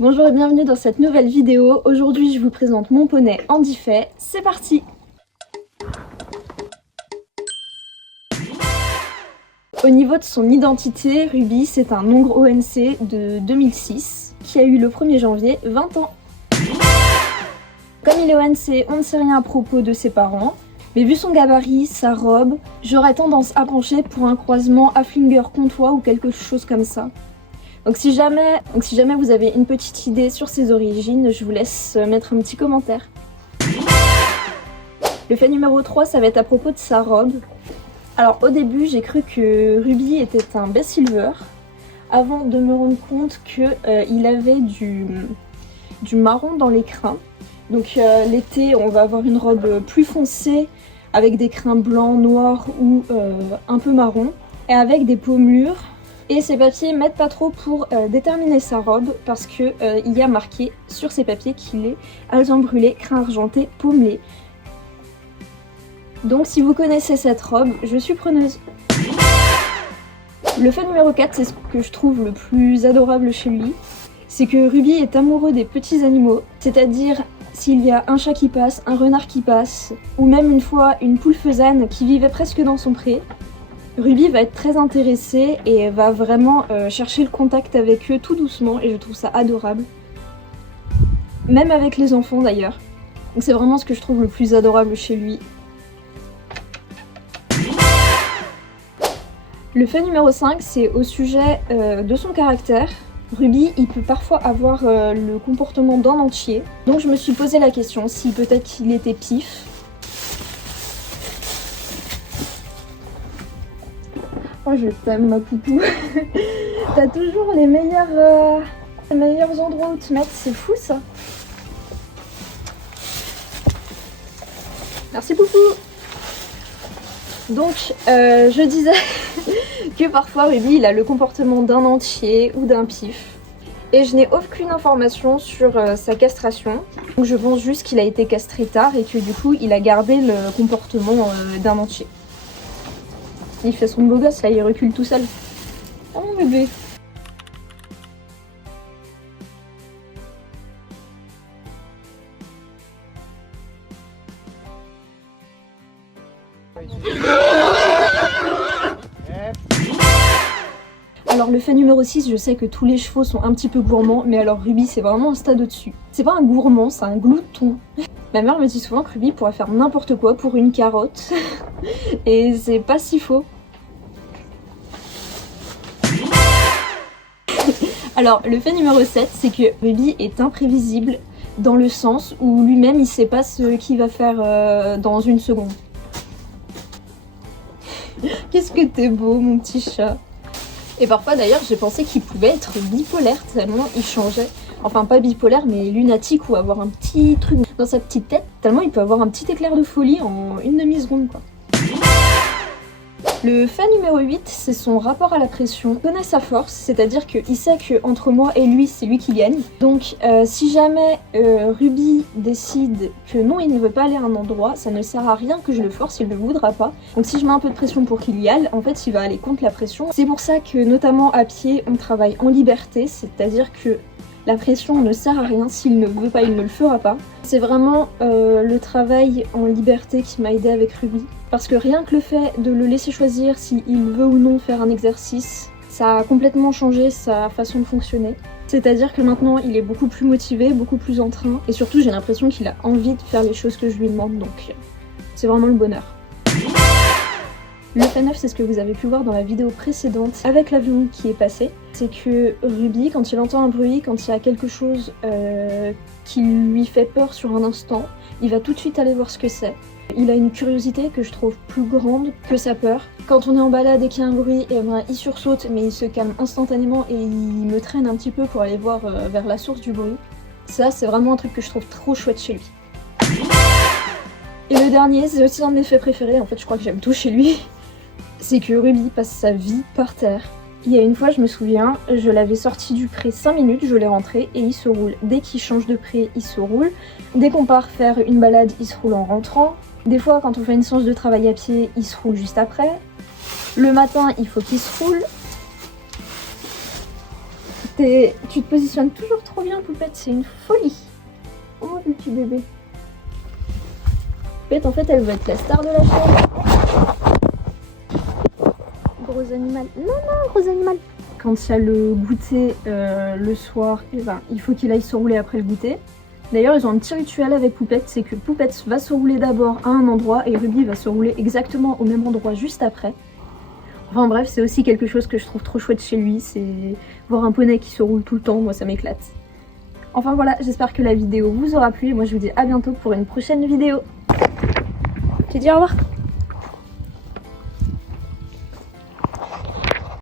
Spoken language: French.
Bonjour et bienvenue dans cette nouvelle vidéo. Aujourd'hui je vous présente mon poney Andy Faye. C'est parti! Au niveau de son identité, Ruby c'est un hongre ONC de 2006 qui a eu le 1er janvier 20 ans. Comme il est ONC, on ne sait rien à propos de ses parents, mais vu son gabarit, sa robe, j'aurais tendance à pencher pour un croisement Haflinger-Comtois ou quelque chose comme ça. Donc si jamais vous avez une petite idée sur ses origines, je vous laisse mettre un petit commentaire. Le fait numéro 3, ça va être à propos de sa robe. Alors au début, j'ai cru que Ruby était un best silver, avant de me rendre compte qu'il avait du marron dans les crins. Donc l'été, on va avoir une robe plus foncée, avec des crins blancs, noirs ou un peu marron, et avec des pommures. Et ces papiers m'aident pas trop pour déterminer sa robe parce que il y a marqué sur ces papiers qu'il est alezan brûlé, crin argenté, pommelé. Donc si vous connaissez cette robe, je suis preneuse. Le fait numéro 4, c'est ce que je trouve le plus adorable chez lui. C'est que Ruby est amoureux des petits animaux, c'est-à-dire s'il y a un chat qui passe, un renard qui passe, ou même une fois une poule faisane qui vivait presque dans son pré. Ruby va être très intéressée et va vraiment chercher le contact avec eux tout doucement et je trouve ça adorable. Même avec les enfants d'ailleurs. Donc c'est vraiment ce que je trouve le plus adorable chez lui. Le fait numéro 5, c'est au sujet de son caractère. Ruby, il peut parfois avoir le comportement d'un entier. Donc je me suis posé la question si peut-être qu'il était pif. Oh, je t'aime ma poupou. T'as toujours les meilleurs endroits où te mettre, c'est fou ça. Merci poupou. Donc je disais que parfois Ruby il a le comportement d'un entier ou d'un pif. Et je n'ai aucune information sur sa castration. Donc je pense juste qu'il a été castré tard et que du coup il a gardé le comportement d'un entier. Il fait son beau gosse là, il recule tout seul. Oh mon bébé. Alors le fait numéro 6, je sais que tous les chevaux sont un petit peu gourmands, mais alors Ruby c'est vraiment un stade au-dessus. C'est pas un gourmand, c'est un glouton. Ma mère me dit souvent que Ruby pourrait faire n'importe quoi pour une carotte. Et c'est pas si faux. Alors le fait numéro 7, c'est que Ruby est imprévisible dans le sens où lui-même il sait pas ce qu'il va faire dans une seconde. Qu'est-ce que t'es beau mon petit chat. Et parfois d'ailleurs j'ai pensé qu'il pouvait être bipolaire tellement il changeait. Enfin pas bipolaire mais lunatique ou avoir un petit truc dans sa petite tête. Tellement il peut avoir un petit éclair de folie en une demi-seconde quoi. Le fait numéro 8, c'est son rapport à la pression. Il connaît sa force, c'est-à-dire qu'il sait qu'entre moi et lui, c'est lui qui gagne. Donc si jamais Ruby décide que non, il ne veut pas aller à un endroit, ça ne sert à rien que je le force, il ne le voudra pas. Donc si je mets un peu de pression pour qu'il y aille, en fait, il va aller contre la pression. C'est pour ça que, notamment à pied, on travaille en liberté, c'est-à-dire que la pression ne sert à rien, s'il ne veut pas, il ne le fera pas. C'est vraiment le travail en liberté qui m'a aidé avec Ruby. Parce que rien que le fait de le laisser choisir s'il veut ou non faire un exercice, ça a complètement changé sa façon de fonctionner. C'est-à-dire que maintenant il est beaucoup plus motivé, beaucoup plus en train, et surtout j'ai l'impression qu'il a envie de faire les choses que je lui demande, donc c'est vraiment le bonheur. Le fait 9, c'est ce que vous avez pu voir dans la vidéo précédente avec l'avion qui est passé. C'est que Ruby, quand il entend un bruit, quand il y a quelque chose qui lui fait peur sur un instant, il va tout de suite aller voir ce que c'est. Il a une curiosité que je trouve plus grande que sa peur. Quand on est en balade et qu'il y a un bruit, et ben, il sursaute mais il se calme instantanément et il me traîne un petit peu pour aller voir vers la source du bruit. Ça, c'est vraiment un truc que je trouve trop chouette chez lui. Et le dernier, c'est aussi un de mes faits préférés, en fait je crois que j'aime tout chez lui. C'est que Ruby passe sa vie par terre. Il y a une fois, je me souviens, je l'avais sorti du pré 5 minutes, je l'ai rentré et il se roule. Dès qu'il change de pré, il se roule. Dès qu'on part faire une balade, il se roule en rentrant. Des fois, quand on fait une séance de travail à pied, il se roule juste après. Le matin, il faut qu'il se roule. Tu te positionnes toujours trop bien, Poupette, c'est une folie. Oh mon petit bébé. Poupette, en fait, elle veut être la star de la chaîne. Gros animal. Non, non, gros animal. Quand il y a le goûter le soir, et ben, il faut qu'il aille se rouler après le goûter. D'ailleurs, ils ont un petit rituel avec Poupette, c'est que Poupette va se rouler d'abord à un endroit et Ruby va se rouler exactement au même endroit juste après. Enfin bref, c'est aussi quelque chose que je trouve trop chouette chez lui, c'est voir un poney qui se roule tout le temps, moi ça m'éclate. Enfin voilà, j'espère que la vidéo vous aura plu et moi je vous dis à bientôt pour une prochaine vidéo. Je te dis au revoir.